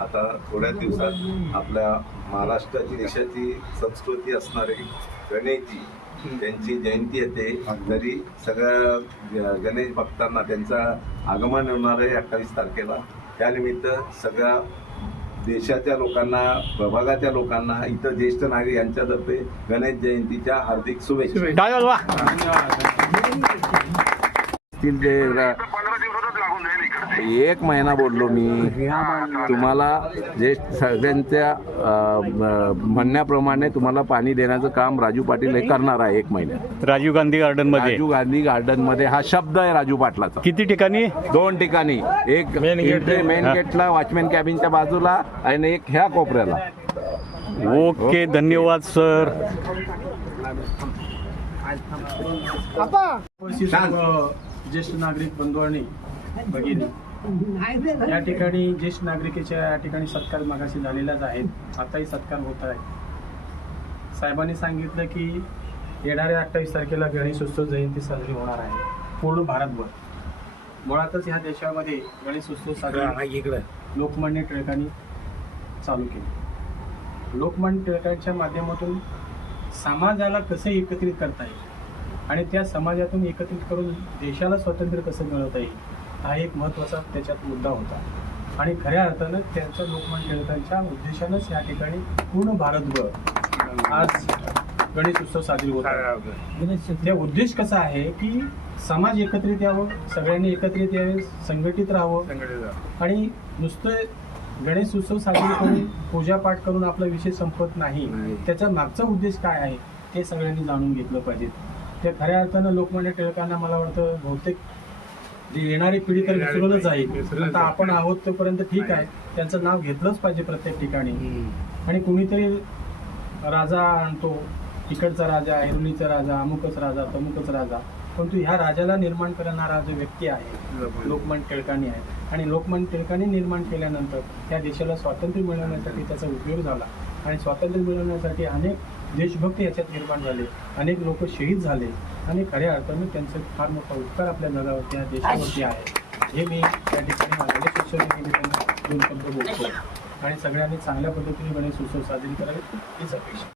आता थोड्या दिवसात आपल्या महाराष्ट्राची देशाची संस्कृती असणारी गणेशजी त्यांची जयंती येते. तरी सगळ्या गणेश भक्तांना त्यांचं आगमन होणार आहे 28 तारखेला. त्यानिमित्त सगळ्या देशाच्या लोकांना, प्रभागाच्या लोकांना, इतर ज्येष्ठ नागरिक यांच्यातर्फे गणेश जयंतीच्या हार्दिक शुभेच्छा. एक महिना बोललो मी तुम्हाला. जे सगळ्यांच्या म्हणण्याप्रमाणे तुम्हाला पाणी देण्याचं काम राजू पाटील हे करणार आहे 1 महिन्यात. राजीव गांधी गार्डन मध्ये. राजीव गांधी गार्डन मध्ये हा शब्द आहे राजू पाटलाचा. किती ठिकाणी? 2 ठिकाणी. एक मेन गेटला वॉचमॅन कॅबिनच्या बाजूला आणि एक ह्या कोपऱ्याला. ओके, धन्यवाद सर. ज्येष्ठ नागरिक बंधू आणि भगिनी, या ठिकाणी ज्येष्ठ नागरिकेच्या या ठिकाणी सत्कार मागाशी झालेलाच आहे. आताही सत्कार होत आहे. साहेबांनी सांगितलं की येणाऱ्या 28 तारखेला गणेशोत्सव जयंती साजरी होणार आहे पूर्ण भारतभर. मुळातच ह्या देशामध्ये गणेशोत्सव साजरा लोकमान्य टिळकांनी चालू केले. लोकमान्य टिळकांच्या माध्यमातून समाजाला कसं एकत्रित करता येईल आणि त्या समाजातून एकत्रित करून देशाला स्वातंत्र्य कसं मिळवता येईल हा एक महत्त्वाचा त्याच्यात मुद्दा होता. आणि खऱ्या अर्थानं त्यांच्या लोकमान्य टिळकांच्या उद्देशानंच या ठिकाणी पूर्ण भारतभर आज गणेश उत्सव साजरी होत आहे. त्या उद्देश कसा आहे की समाज एकत्रित यावं, सगळ्यांनी एकत्रित यावे, संघटित राहावं. आणि नुसतं गणेश उत्सव साजरी करून पूजापाठ करून आपला विषय संपत नाही. त्याचा मागचा उद्देश काय आहे ते सगळ्यांनी जाणून घेतलं पाहिजे. त्या खऱ्या अर्थानं लोकमान्य टिळकांना मला वाटतं बहुतेक जी येणारी पिढी तर विसरूनच आहे. आता आपण आहोत तोपर्यंत ठीक आहे, त्यांचं नाव घेतलंच पाहिजे प्रत्येक ठिकाणी. आणि कुणीतरी राजा आणतो, इकडचा राजा, ऐरोलीचा राजा, अमुकच राजा, तमुकच राजा, परंतु ह्या राजाला निर्माण करणारा जो व्यक्ती आहे लोकमान्य टिळकांनी आहे. आणि लोकमान्य टिळकांनी निर्माण केल्यानंतर त्या देशाला स्वातंत्र्य मिळवण्यासाठी त्याचा उपयोग झाला. आणि स्वातंत्र्य मिळवण्यासाठी अनेक देशभक्त याच्यात निर्माण झाले, अनेक लोक शहीद झाले. आणि खऱ्या अर्थानं त्यांचं फार मोठा उपकार आपल्या जगावरती, या देशावरती आहे. हे मी या ठिकाणी गणेश उत्सव निमित्तानं 2 शब्द बोलतो. आणि सगळ्यांनी चांगल्या पद्धतीने गणेश उत्सव साजरी करावे हीच अपेक्षा.